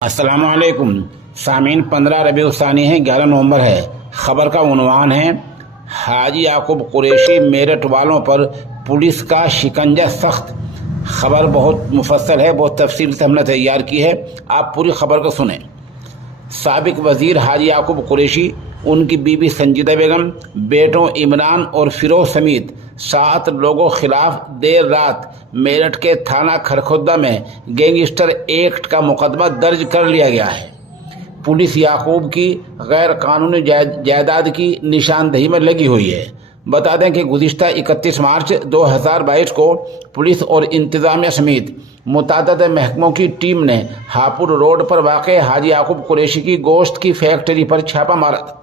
अस्सलाम वालेकुम सामीन। 15 रबीउल सानी है, 11 नवंबर है। खबर का उन्वान है हाजी याकूब कुरैशी मेरठ वालों पर पुलिस का शिकंजा सख्त। खबर बहुत मुफस्सल है, बहुत तफसील से हमने तैयार की है, आप पूरी खबर को सुने। साबिक वजीर हाजी याकूब कुरैशी, उनकी बीवी संजीदा बेगम, बेटों इमरान और फिरोज समेत 7 लोगों खिलाफ देर रात मेरठ के थाना खरखुद्दा में गैंगस्टर एक्ट का मुकदमा दर्ज कर लिया गया है। पुलिस याकूब की गैर कानूनी जायदाद की निशानदही में लगी हुई है। बता दें कि गुज़िश्ता 31 मार्च 2022 को पुलिस और इंतज़ामिया समेत मुतअद्दिद महकमों की टीम ने हापुड़ रोड पर वाक़ हाजी याकूब कुरैशी की गोश्त की फैक्ट्री पर छापा मारा।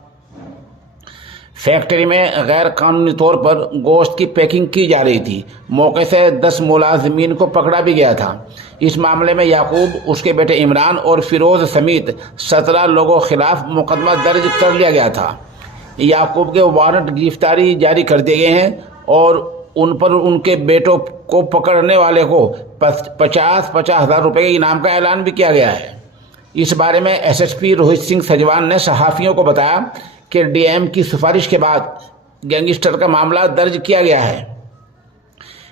फैक्ट्री में गैर कानूनी तौर पर गोश्त की पैकिंग की जा रही थी। मौके से 10 मुलाजमीन को पकड़ा भी गया था। इस मामले में याकूब, उसके बेटे इमरान और फिरोज समेत 17 लोगों के खिलाफ मुकदमा दर्ज कर लिया गया था। याकूब के वारंट गिरफ्तारी जारी कर दिए गए हैं और उन पर उनके बेटों को पकड़ने वाले को 50,000 हज़ार रुपये के इनाम का ऐलान भी किया गया है। इस बारे में एसएसपी रोहित सिंह सजवान ने सहाफ़ियों को बताया कि डीएम की सिफारिश के बाद गैंगस्टर का मामला दर्ज किया गया है।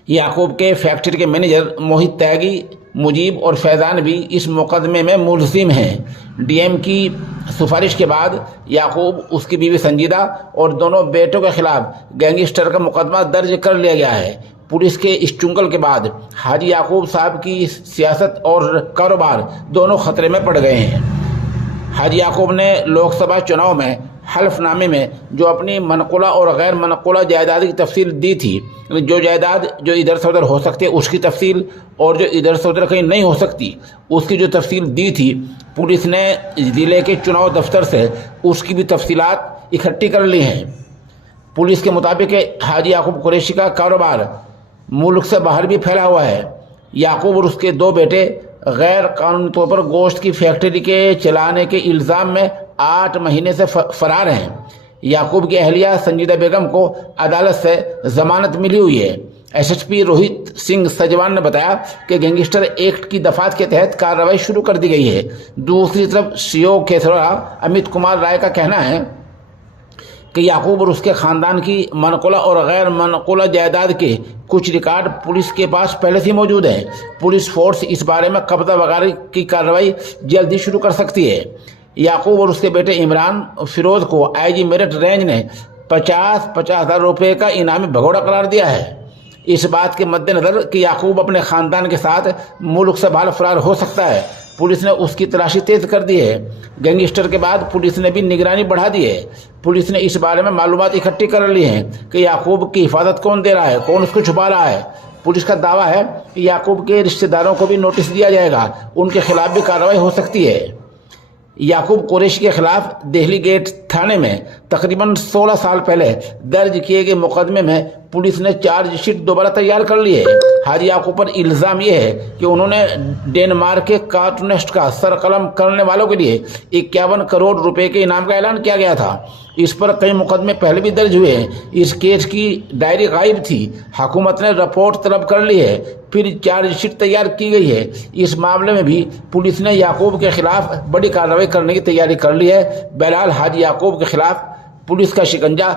याकूब के फैक्ट्री के मैनेजर मोहित त्यागी, मुजीब और फैज़ान भी इस मुकदमे में मुलज़िम हैं। डीएम की सिफारिश के बाद याकूब, उसकी बीवी संजीदा और दोनों बेटों के खिलाफ गैंगस्टर का मुकदमा दर्ज कर लिया गया है। पुलिस के इस चुंगल के बाद हाजी याकूब साहब की सियासत और कारोबार दोनों खतरे में पड़ गए हैं। हाजी याकूब ने लोकसभा चुनाव में हल्फनामे में जो अपनी मनकुला और गैर मनकुला जायदाद की तफसील दी थी, जो जायदाद जो इधर से उधर हो सकती है उसकी तफसील और जो इधर से उधर कहीं नहीं हो सकती उसकी जो तफसील दी थी, पुलिस ने ज़िले के चुनाव दफ्तर से उसकी भी तफसीलात इकट्ठी कर ली हैं। पुलिस के मुताबिक हाजी याकूब कुरैशी का कारोबार मुल्क से बाहर भी फैला हुआ है। याकूब और उसके 2 बेटे गैर कानूनी तौर पर गोश्त की फैक्ट्री के चलाने के इल्ज़ाम में 8 महीने से फरार हैं। याकूब की अहलिया संजीदा बेगम को अदालत से जमानत मिली हुई है। एसएसपी रोहित सिंह सजवान ने बताया कि गैंगस्टर एक्ट की दफात के तहत कार्रवाई शुरू कर दी गई है। दूसरी तरफ सीओ केसरा अमित कुमार राय का कहना है कि याकूब और उसके ख़ानदान की मनकुला और गैर मनकुला जायदाद के कुछ रिकॉर्ड पुलिस के पास पहले से मौजूद हैं। पुलिस फोर्स इस बारे में कब्जा वगैरह की कार्रवाई जल्दी शुरू कर सकती है। याकूब और उसके बेटे इमरान फिरोज को आईजी मेरठ रेंज ने 50,000 हज़ार रुपये का इनामी भगोड़ा करार दिया है। इस बात के मद्देनज़र कि याकूब अपने ख़ानदान के साथ मुल्क से बाहर फरार हो सकता है, पुलिस ने उसकी तलाशी तेज कर दी है। गैंगस्टर के बाद पुलिस ने भी निगरानी बढ़ा दी है। पुलिस ने इस बारे में मालूमात इकट्ठी कर ली हैं कि याकूब की हिफाजत कौन दे रहा है, कौन उसको छुपा रहा है। पुलिस का दावा है कि याकूब के रिश्तेदारों को भी नोटिस दिया जाएगा, उनके खिलाफ भी कार्रवाई हो सकती है। याकूब कुरैशी के खिलाफ दिल्ली गेट थाने में तकरीबन 16 साल पहले दर्ज किए गए मुकदमे में पुलिस ने चार्जशीट दोबारा तैयार कर ली है। हाजी याकूब पर इल्ज़ाम यह है कि उन्होंने डेनमार्क के कार्टूनिस्ट का सरकलम करने वालों के लिए 51 करोड़ रुपए के इनाम का ऐलान किया गया था। इस पर कई मुकदमे पहले भी दर्ज हुए हैं। इस केस की डायरी गायब थी, हुकूमत ने रिपोर्ट तलब कर ली है, फिर चार्जशीट तैयार की गई है। इस मामले में भी पुलिस ने याकूब के खिलाफ बड़ी कार्रवाई करने की तैयारी कर ली है। बहरहाल हाजी याकूब के खिलाफ पुलिस का शिकंजा